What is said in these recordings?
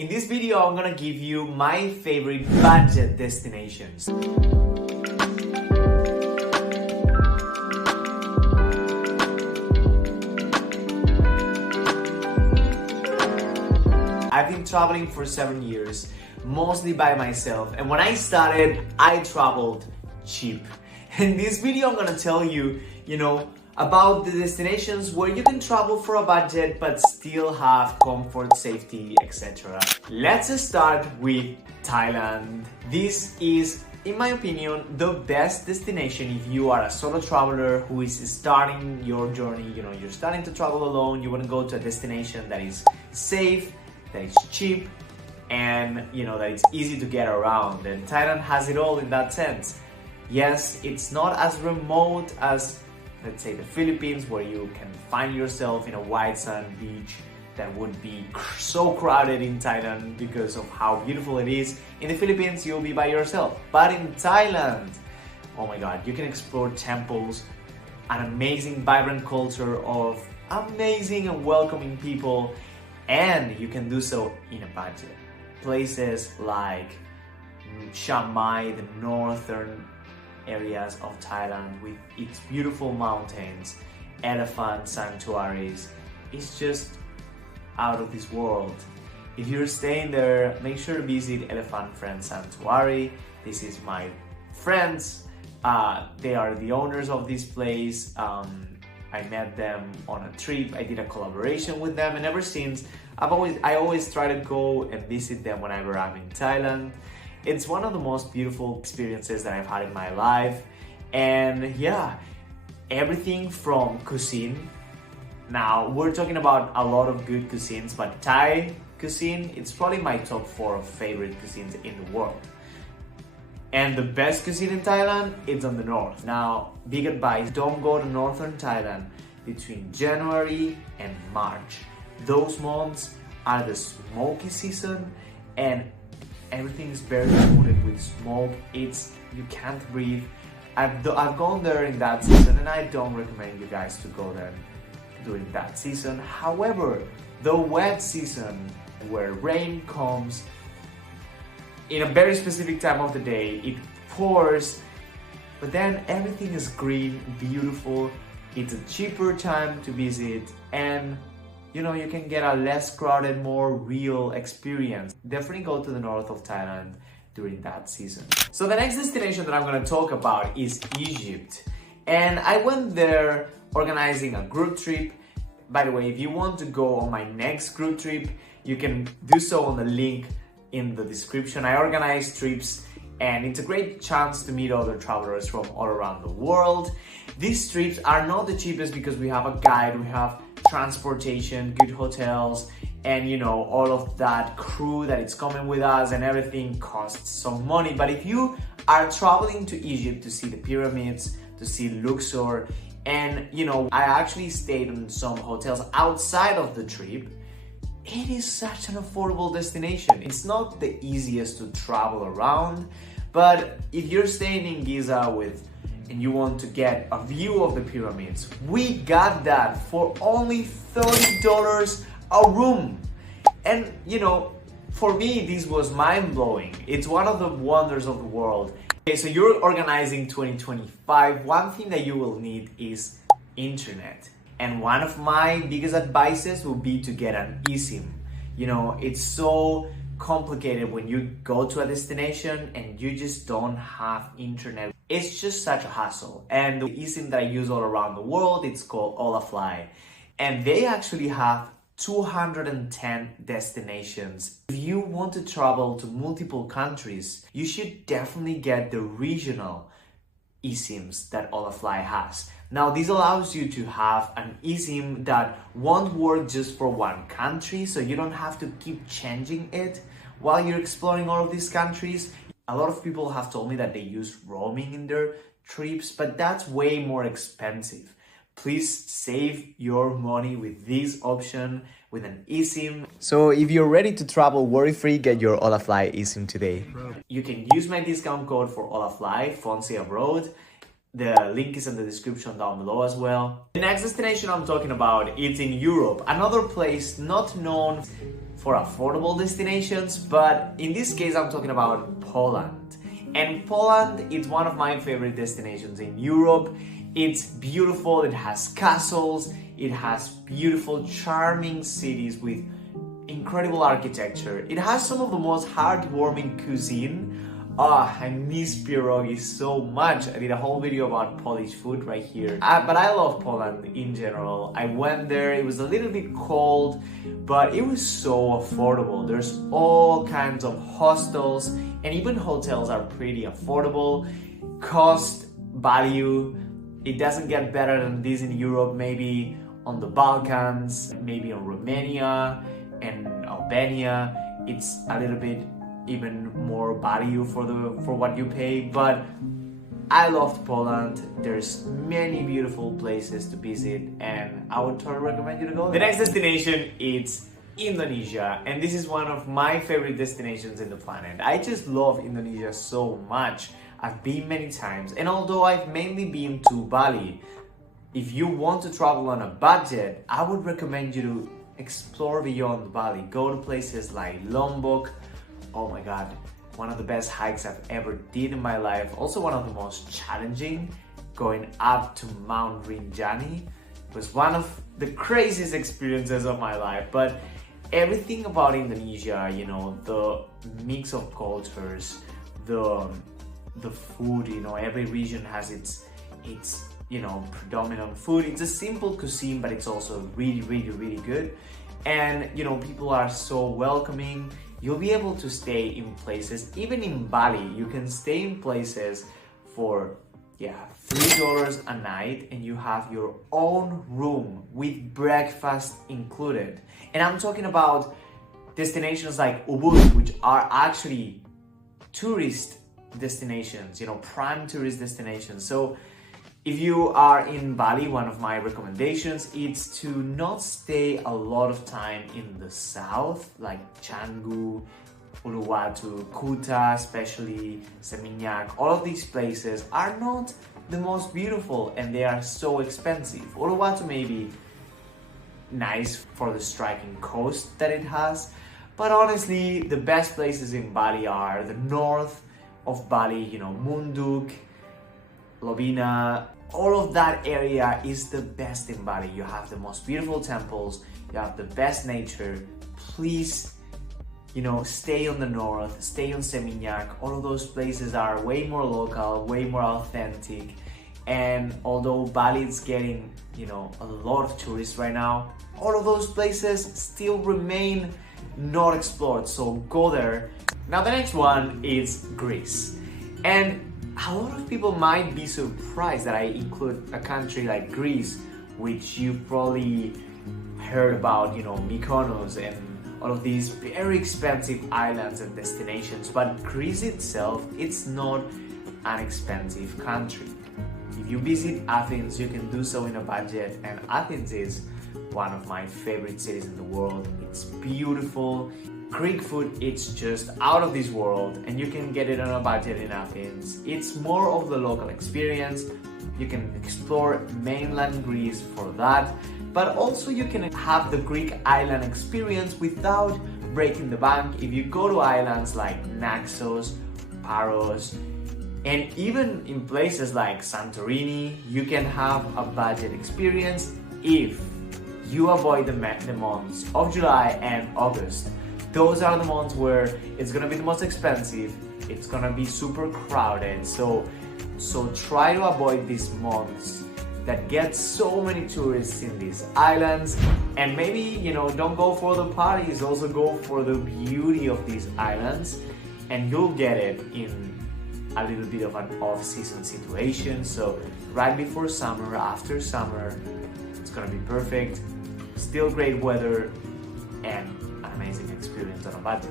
In this video, I'm gonna give you my favorite budget destinations. I've been traveling for 7 years, mostly by myself, and when I started, I traveled cheap. In this video, I'm gonna tell you, about the destinations where you can travel for a budget but still have comfort, safety, etc. Let's start with Thailand. This is, in my opinion, the best destination if you are a solo traveler who is starting your journey. You're starting to travel alone, you want to go to a destination that is safe, that is cheap, and that it's easy to get around. And Thailand has it all in that sense. Yes, it's not as remote as, let's say, the Philippines, where you can find yourself in a white sand beach that would be so crowded in Thailand because of how beautiful it is. In the Philippines, you'll be by yourself. But in Thailand, oh my God, you can explore temples, an amazing, vibrant culture of amazing and welcoming people, and you can do so in a budget. Places like Chiang Mai, the northern areas of Thailand with its beautiful mountains, elephant sanctuaries, it's just out of this world. If you're staying there, make sure to visit Elephant Friend Sanctuary. This is my friends. They are the owners of this place. I met them on a trip. I did a collaboration with them, and ever since I always try to go and visit them whenever I'm in Thailand. It's one of the most beautiful experiences that I've had in my life. And yeah, everything from cuisine. Now, we're talking about a lot of good cuisines, but Thai cuisine, it's probably my top 4 of favorite cuisines in the world. And the best cuisine in Thailand, it's on the north. Now, big advice, don't go to northern Thailand between January and March. Those months are the smoky season, and everything is very loaded with smoke. You can't breathe. I've gone there in that season, and I don't recommend you guys to go there during that season. However, the wet season, where rain comes in a very specific time of the day, it pours, but then everything is green, beautiful. It's a cheaper time to visit, and you can get a less crowded, more real experience. Definitely go to the north of Thailand during that season. So the next destination that I'm going to talk about is Egypt. And I went there organizing a group trip. By the way, if you want to go on my next group trip, you can do so on the link in the description. I organize trips, and it's a great chance to meet other travelers from all around the world. These trips are not the cheapest because we have a guide, we have transportation, good hotels, and all of that crew that is coming with us, and everything costs some money. But if you are traveling to Egypt to see the pyramids, to see Luxor, and I actually stayed in some hotels outside of the trip, it is such an affordable destination. It's not the easiest to travel around, but if you're staying in Giza and you want to get a view of the pyramids, we got that for only $30 a room. And for me, this was mind-blowing. It's one of the wonders of the world. Okay, so you're organizing 2025. One thing that you will need is internet. And one of my biggest advices will be to get an eSIM. It's so complicated when you go to a destination and you just don't have internet. It's just such a hassle. And the eSIM that I use all around the world, it's called Olafly. And they actually have 210 destinations. If you want to travel to multiple countries, you should definitely get the regional eSIMs that Olafly has. Now, this allows you to have an eSIM that won't work just for one country, so you don't have to keep changing it while you're exploring all of these countries. A lot of people have told me that they use roaming in their trips, but that's way more expensive. Please save your money with this option, with an eSIM. So if you're ready to travel worry-free, get your Olafly eSIM today. You can use my discount code for Olafly, Fonsi Abroad. The link is in the description down below as well. The next destination I'm talking about is in Europe, another place not known for affordable destinations, but in this case I'm talking about Poland. And Poland is one of my favorite destinations in Europe. It's beautiful, it has castles, it has beautiful, charming cities with incredible architecture. It has some of the most heartwarming cuisine. I miss pierogi so much. I did a whole video about Polish food right here. But I love Poland in general. I went there, it was a little bit cold, but it was so affordable. There's all kinds of hostels and even hotels are pretty affordable. Cost, value, it doesn't get better than this in Europe, maybe on the Balkans, maybe in Romania and Albania. It's a little bit even more value for what you pay, but I loved Poland. There's many beautiful places to visit and I would totally recommend you to go there. The next destination is Indonesia, and this is one of my favorite destinations in the planet. I just love Indonesia so much. I've been many times, and although I've mainly been to Bali, if you want to travel on a budget, I would recommend you to explore beyond Bali. Go to places like Lombok. Oh my god, one of the best hikes I've ever did in my life. Also one of the most challenging, going up to Mount Rinjani. It was one of the craziest experiences of my life. But everything about Indonesia, you know, the mix of cultures, the food, you know, every region has its you know, predominant food. It's a simple cuisine, but it's also really good. And you know, people are so welcoming. You'll be able to stay in places, even in Bali, you can stay in places for $3 a night and you have your own room with breakfast included. And I'm talking about destinations like Ubud, which are actually tourist destinations, you know, prime tourist destinations. So if you are in Bali, one of my recommendations is to not stay a lot of time in the south, like Canggu, Uluwatu, Kuta, especially Seminyak. All of these places are not the most beautiful and they are so expensive. Uluwatu may be nice for the striking coast that it has, but honestly, the best places in Bali are the north of Bali, you know, Munduk, Lovina. All of that area is the best in Bali. You have the most beautiful temples, you have the best nature. Please, you know, stay on the north, stay on Seminyak. All of those places are way more local, way more authentic. And although Bali is getting, you know, a lot of tourists right now, all of those places still remain not explored, so go there. Now the next one is Greece. And a lot of people might be surprised that I include a country like Greece, which you probably heard about, you know, Mykonos and all of these very expensive islands and destinations. But Greece itself, it's not an expensive country. If you visit Athens, you can do so in a budget, and Athens is one of my favorite cities in the world. It's beautiful. Greek food, it's just out of this world, and you can get it on a budget in Athens. It's more of the local experience. You can explore mainland Greece for that, but also you can have the Greek island experience without breaking the bank if you go to islands like Naxos, Paros, and even in places like Santorini, you can have a budget experience if you avoid the months of July and August. Those are the months where it's gonna be the most expensive, it's gonna be super crowded, so try to avoid these months that get so many tourists in these islands. And maybe, you know, don't go for the parties, also go for the beauty of these islands, and you'll get it in a little bit of an off-season situation. So right before summer, after summer, it's gonna be perfect, still great weather, and an amazing experience on a budget.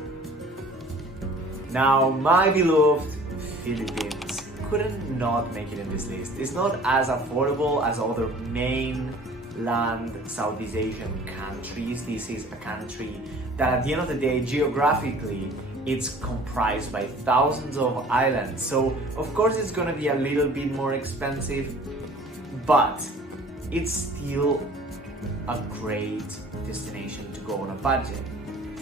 Now, my beloved Philippines couldn't not make it in this list. It's not as affordable as other mainland Southeast Asian countries. This is a country that at the end of the day, geographically, it's comprised by thousands of islands. So of course it's gonna be a little bit more expensive, but it's still a great destination to go on a budget.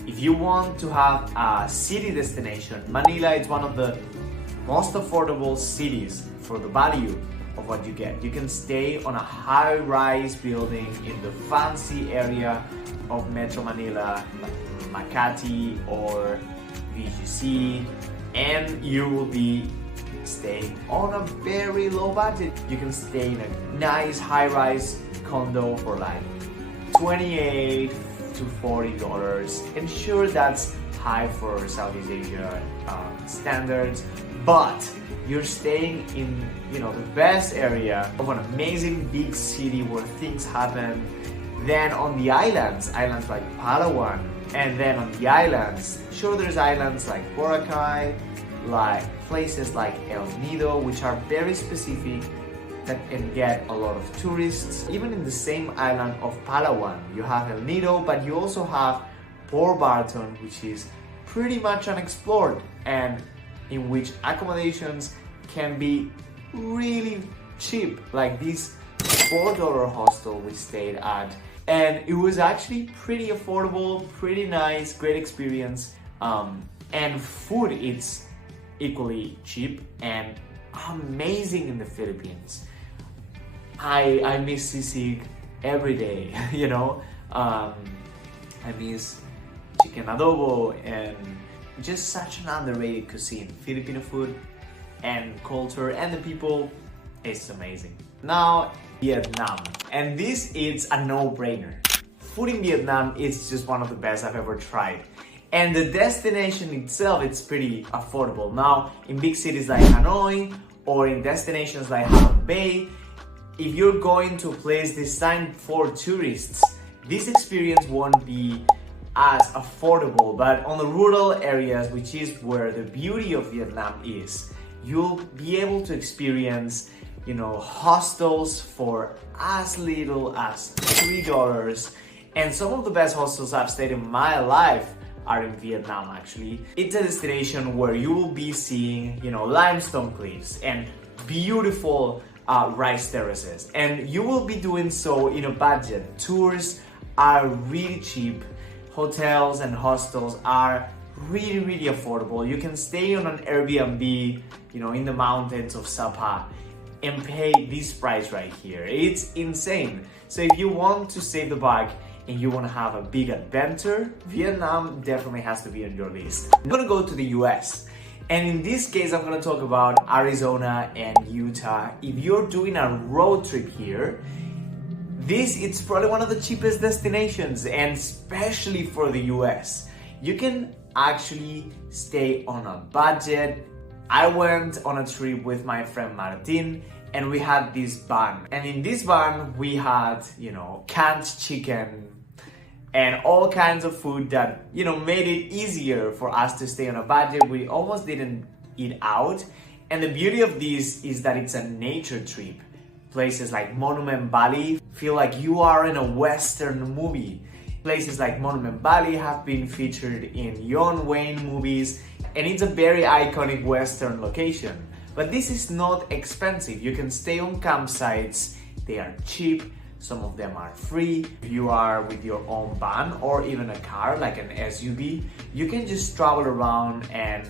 If you want to have a city destination, Manila is one of the most affordable cities for the value of what you get. You can stay on a high-rise building in the fancy area of Metro Manila, Makati or VGC, and you will be staying on a very low budget. You can stay in a nice high-rise condo for like $28 to $40, and sure, that's high for Southeast Asia standards, but you're staying in, you know, the best area of an amazing big city where things happen. Then on the islands like Palawan, and then on the islands, sure, there's islands like Boracay, like places like El Nido, which are very specific that can get a lot of tourists. Even in the same island of Palawan, you have El Nido, but you also have Port Barton, which is pretty much unexplored, and in which accommodations can be really cheap, like this $4 hostel we stayed at, and it was actually pretty affordable, pretty nice, great experience, and food, it's equally cheap and amazing in the Philippines. I miss sisig every day, you know. I miss chicken adobo, and just such an underrated cuisine. Filipino food and culture and the people, it's amazing. Now, Vietnam, and this is a no-brainer. Food in Vietnam is just one of the best I've ever tried. And the destination itself, it's pretty affordable. Now, in big cities like Hanoi or in destinations like Halong Bay, if you're going to a place designed for tourists, this experience won't be as affordable. But on the rural areas, which is where the beauty of Vietnam is, you'll be able to experience, you know, hostels for as little as $3. And some of the best hostels I've stayed in my life are in Vietnam, actually. It's a destination where you will be seeing, you know, limestone cliffs and beautiful rice terraces, and you will be doing so in a budget. Tours are really cheap, hotels and hostels are really affordable. You can stay on an Airbnb, you know, in the mountains of Sapa and pay this price right here. It's insane. So if you want to save the buck and you want to have a big adventure, Vietnam definitely has to be on your list. I'm gonna go to the US. And in this case, I'm gonna talk about Arizona and Utah. If you're doing a road trip here, it's probably one of the cheapest destinations, and especially for the US. You can actually stay on a budget. I went on a trip with my friend Martin, and we had this van. And in this van, we had, you know, canned chicken, and all kinds of food that, you know, made it easier for us to stay on a budget. We almost didn't eat out. And the beauty of this is that it's a nature trip. Places like Monument Valley feel like you are in a Western movie. Places like Monument Valley have been featured in John Wayne movies, and it's a very iconic Western location. But this is not expensive. You can stay on campsites, they are cheap. Some of them are free. If you are with your own van or even a car like an SUV, you can just travel around, and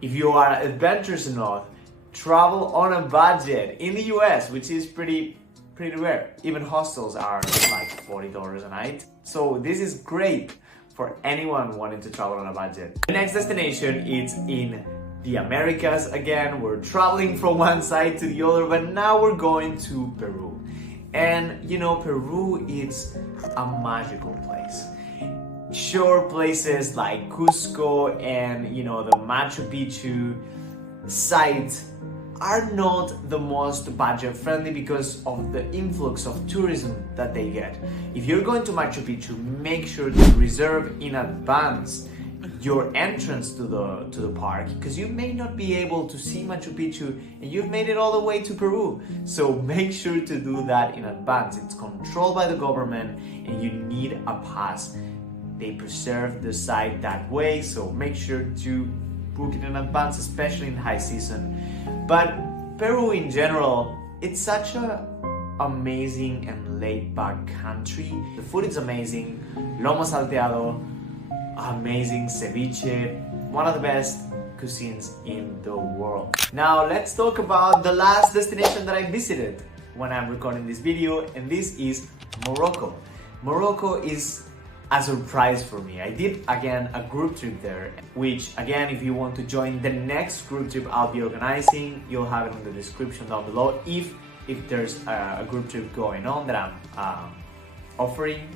if you are adventurous enough, travel on a budget in the US, which is pretty rare. Even hostels are like $40 a night. So this is great for anyone wanting to travel on a budget. The next destination is in the Americas. Again, we're traveling from one side to the other, but now we're going to Peru. And you know, Peru is a magical place. Sure, places like Cusco and, you know, the Machu Picchu site are not the most budget friendly because of the influx of tourism that they get. If you're going to Machu Picchu, make sure to reserve in advance your entrance to the park, because you may not be able to see Machu Picchu and you've made it all the way to Peru. So make sure to do that in advance. It's controlled by the government and you need a pass they preserve the site that way, so make sure to book it in advance, especially in high season. But Peru in general, it's such a amazing and laid-back country. The food is amazing, lomo salteado, amazing ceviche, one of the best cuisines in the world. Now let's talk about the last destination that I visited when I'm recording this video, and this is Morocco. Morocco is a surprise for me. I did again a group trip there, which again, if you want to join the next group trip I'll be organizing, you'll have it in the description down below if there's a group trip going on that I'm offering.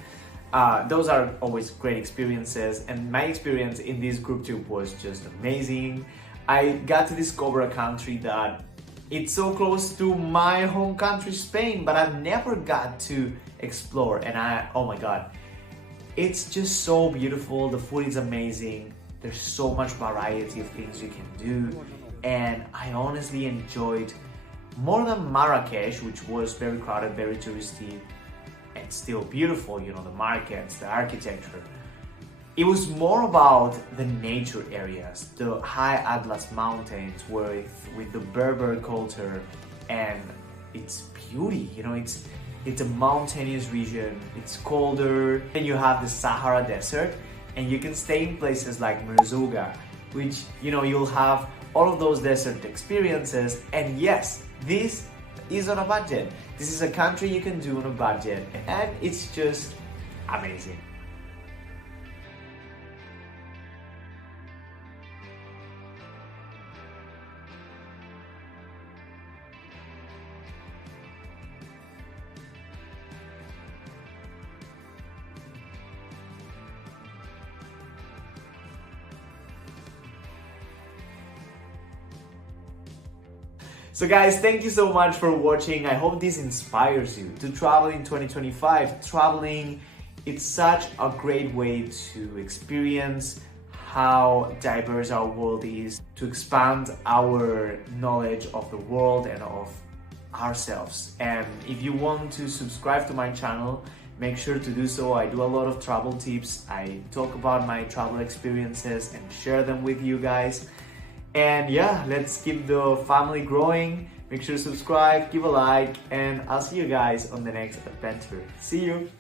Those are always great experiences, and my experience in this group trip was just amazing. I got to discover a country that it's so close to my home country, Spain, but I've never got to explore, and oh my god, it's just so beautiful. The food is amazing. There's so much variety of things you can do, and I honestly enjoyed more than Marrakesh, which was very crowded, very touristy, and still beautiful, you know, the markets, the architecture. It was more about the nature areas, the high Atlas mountains with the Berber culture and its beauty. You know, it's a mountainous region, it's colder, and you have the Sahara Desert, and you can stay in places like Merzouga, which, you know, you'll have all of those desert experiences. And yes, this is on a budget. This is a country you can do on a budget, and it's just amazing. So guys, thank you so much for watching. I hope this inspires you to travel in 2025. Traveling, it's such a great way to experience how diverse our world is, to expand our knowledge of the world and of ourselves. And if you want to subscribe to my channel, make sure to do so. I do a lot of travel tips. I talk about my travel experiences and share them with you guys. And yeah, let's keep the family growing. Make sure to subscribe, give a like, and I'll see you guys on the next adventure. See you!